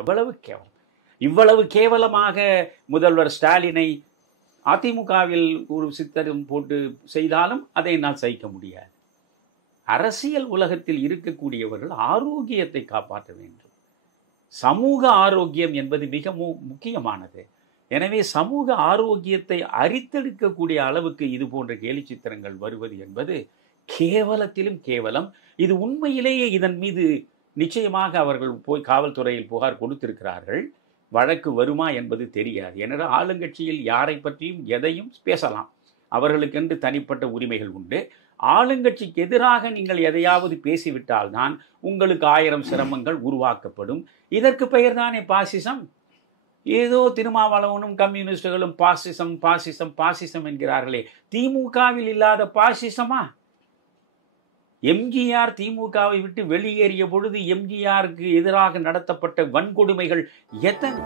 எவ்வளவு கேவலம்! இவ்வளவு கேவலமாக முதல்வர் ஸ்டாலினை அதிமுகவில் ஒரு சித்தரும் போட்டு செய்தாலும் அதை என்னால் சகிக்க முடியாது. அரசியல் உலகத்தில் இருக்கக்கூடியவர்கள் ஆரோக்கியத்தை காப்பாற்ற வேண்டும். சமூக ஆரோக்கியம் என்பது மிக முக்கியமானது. எனவே சமூக ஆரோக்கியத்தை அரித்தெடுக்கக்கூடிய அளவுக்கு இது போன்ற கேலி சித்திரங்கள் வருவது என்பது கேவலத்திலும் கேவலம். இது உண்மையிலேயே இதன் மீது நிச்சயமாக அவர்கள் போய் காவல்துறையில் புகார் கொடுத்திருக்கிறார்கள். வழக்கு வருமா என்பது தெரியாது. ஏனென்றால் ஆளுங்கட்சியில் யாரை பற்றியும் எதையும் பேசலாம். அவர்களுக்கென்று தனிப்பட்ட உரிமைகள் உண்டு. ஆளுங்கட்சிக்கு எதிராக நீங்கள் எதையாவது பேசிவிட்டால்தான் உங்களுக்கு 1000 சிரமங்கள் உருவாக்கப்படும். இதற்கு பெயர் தானே பாசிசம். ஏதோ திருமாவளவனும் கம்யூனிஸ்டுகளும் பாசிசம் பாசிசம் பாசிசம் என்கிறார்களே, திமுகவில் இல்லாத பாசிசமா? எம்ஜிஆர் திமுகவை விட்டு வெளியேறிய பொழுது எம்ஜிஆருக்கு எதிராக நடத்தப்பட்ட வன்கொடுமைகள் எத்தனை